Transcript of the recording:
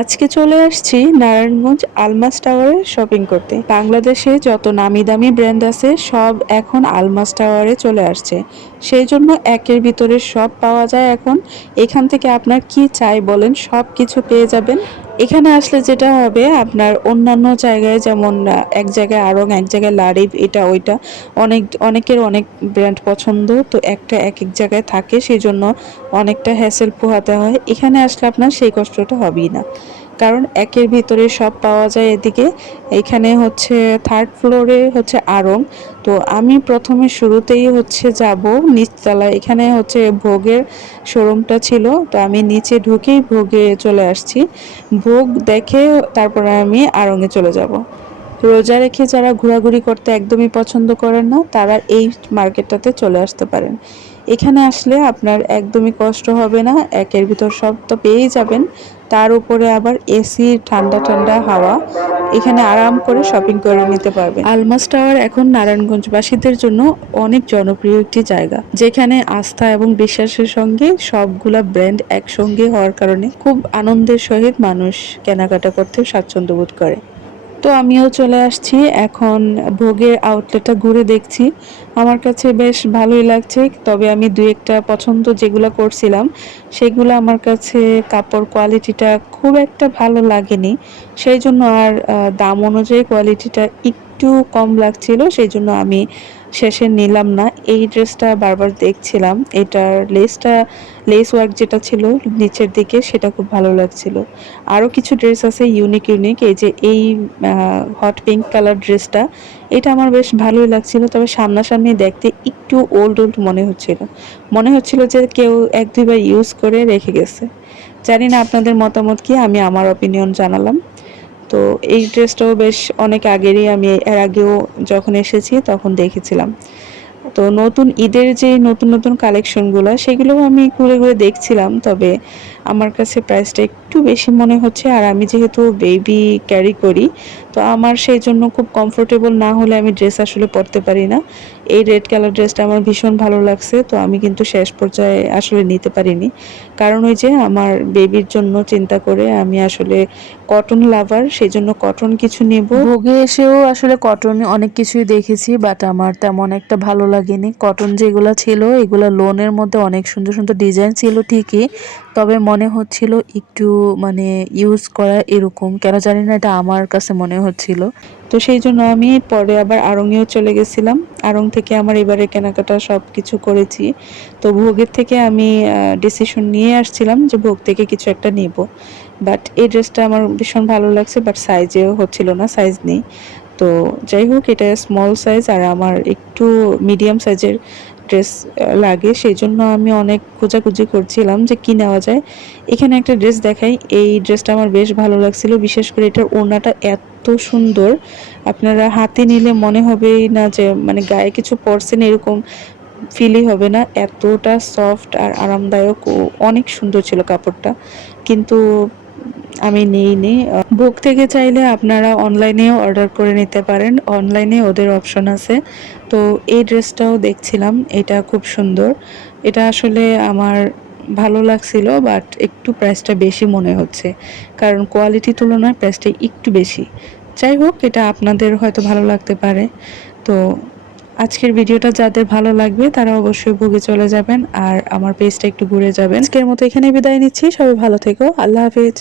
আজকে চলে আসছি নারায়ণগঞ্জ আলমাস টাওয়ারে শপিং করতে। বাংলাদেশে যত নামি দামি ব্র্যান্ড আছে সব এখন আলমাস টাওয়ারে চলে আসছে, সেই জন্য একের ভিতরে সব পাওয়া যায়। এখন এখান থেকে আপনার কি চাই বলেন, সব কিছু পেয়ে যাবেন। এখানে আসলে যেটা হবে, আপনার অন্যান্য জায়গায় যেমন এক জায়গায় আড়ং, এক জায়গায় লারিব, এটা ওইটা অনেকের অনেক ব্র্যান্ড পছন্দ, তো একটা এক এক জায়গায় থাকে, সেই জন্য অনেকটা হ্যাসেল পোহাতে হয়। এখানে আসলে আপনার সেই কষ্টটা হবেই না, কারণ একের ভিতরে সব পাওয়া যায়। এদিকে এখানে হচ্ছে থার্ড ফ্লোরে হচ্ছে আড়ং, তো আমি প্রথমে শুরুতেই হচ্ছে যাব নিচতলা, এখানে হচ্ছে ভোগের শোরুমটা ছিল, তো আমি নিচে ঢুকেই ভোগে চলে আসছি। ভোগ দেখে তারপরে আমি আড়ংয়ে চলে যাব। রোজা রেখে যারা ঘোরাঘুরি করতে একদমই পছন্দ করেন না, তারা এই মার্কেটটাতে চলে আসতে পারেন। এখানে আসলে আপনার একদমই কষ্ট হবে না, একের ভিতর সব তো পেয়েই যাবেন, তার উপরে আবার এসি, ঠান্ডা ঠান্ডা হাওয়া, এখানে আরাম করে শপিং করে নিতে পারবেন। আলমাস টাওয়ার এখন নারায়ণগঞ্জবাসীদের জন্য অনেক জনপ্রিয় একটি জায়গা, যেখানে আস্থা এবং বিশ্বাসের সঙ্গে সবগুলা ব্র্যান্ড একসঙ্গে হওয়ার কারণে খুব আনন্দের সহিত মানুষ কেনাকাটা করতে স্বাচ্ছন্দ্য বোধ করে। তো আমিও চলে আসছি, এখন ভোগের আউটলেটটা ঘুরে দেখছি। আমার কাছে বেশ ভালোই লাগছে, তবে আমি দুই একটা পছন্দ যেগুলো করছিলাম সেগুলো আমার কাছে কাপড় কোয়ালিটিটা খুব একটা ভালো লাগেনি, সেই জন্য আর দাম অনুযায়ী কোয়ালিটিটা একটু কম লাগছিল, সেই জন্য আমি শেষে নিলাম না। এই ড্রেসটা বারবার দেখছিলাম, এটার লেস ওয়ার্ক যেটা ছিল নিচের দিকে, সেটা খুব ভালো লাগছিল। আরও কিছু ড্রেস আছে ইউনিক ইউনিক, এই যে এই হট পিঙ্ক কালার ড্রেসটা, এটা আমার বেশ ভালোই লাগছিল, তবে সামনাসামনি দেখতে একটু ওল্ড ওল্ড মনে হচ্ছিল যে কেউ এক দুইবার ইউজ করে রেখে গেছে। জানি না আপনাদের মতামত কি, আমি আমার অপিনিয়ন জানালাম। তো এই ড্রেসটাও বেশ অনেক আগেরই, আমি এর আগেও যখন এসেছি তখন দেখেছিলাম। তো নতুন ঈদের যে নতুন নতুন কালেকশনগুলো, সেগুলোও আমি ঘুরে ঘুরে দেখছিলাম, তবে আমার কাছে প্রাইসটা একটু বেশি মনে হচ্ছে। আর আমি যেহেতু বেবি ক্যারি করি, তো আমার সেই জন্য খুব কমফোর্টেবল না হলে আমি ড্রেস আসলে পরতে পারি না। এই রেড কালার ড্রেসটা আমার ভীষণ ভালো লাগছে, তো আমি কিন্তু শেষ পর্যায়ে আসলে নিতে পারিনি, কারণ ওই যে আমার বেবির জন্য চিন্তা করে আমি আসলে কটন লাভার, সেই জন্য কটন কিছু নেব। ভোগে এসেও আসলে কটন অনেক কিছুই দেখেছি, বাট আমার তেমন একটা ভালো লাগেনি। কটন যেগুলো ছিল এগুলো লোনের মধ্যে অনেক সুন্দর সুন্দর ডিজাইন ছিল ঠিকই, তবে মনে হচ্ছিল একটু মানে ইউজ করা এরকম, কেন জানি না, এটা আমার কাছে মনে হচ্ছিল। তো সেই জন্য আমি পরে আবার আড়ংয়েও চলে গেছিলাম। আড়ং থেকে আমার এবারে কেনাকাটা সব কিছু করেছি। তো ভোগের থেকে আমি ডিসিশন নিয়ে আসছিলাম যে ভোগ থেকে কিছু একটা নেব, বাট এই ড্রেসটা আমার ভীষণ ভালো লাগছে, বাট সাইজেও হচ্ছিল না, সাইজ নেই। তো যাই হোক, এটা স্মল সাইজ আর আমার একটু মিডিয়াম সাইজের ড্রেস লাগে, সেই জন্য আমি অনেক খোঁজাখুঁজি করছিলাম যে কি নেওয়া যায়। এখানে একটা ড্রেস দেখাই, এই ড্রেসটা আমার বেশ ভালো লাগছিল, বিশেষ করে এটার ওড়নাটা এত সুন্দর, আপনারা হাতে নিলে মনে হবেই না যে মানে গায়ে কিছু পরছেন, এরকম ফিলই হবে না, এতটা সফট আর আরামদায়ক ও অনেক সুন্দর ছিল কাপড়টা, কিন্তু আমি নিইনি। বুক থেকে চাইলে আপনারা অনলাইনেও অর্ডার করে নিতে পারেন, অনলাইনে ওদের অপশন আছে। তো এই ড্রেসটাও দেখছিলাম, এটা খুব সুন্দর, এটা আসলে আমার ভালো লাগছিল, বাট একটু প্রাইসটা বেশি মনে হচ্ছে, কারণ কোয়ালিটি তুলনায় প্রাইসটা একটু বেশি। যাই হোক, এটা আপনাদের হয়তো ভালো লাগতে পারে। তো আজকের ভিডিওটা যাদের ভালো লাগবে তারা অবশ্যই ভোগে চলে যাবেন আর আমার পেজটা একটু ঘুরে যাবেন। আজকের মতো এখানে বিদায় নিচ্ছি, সবাই ভালো থেকো, আল্লাহ হাফেজ।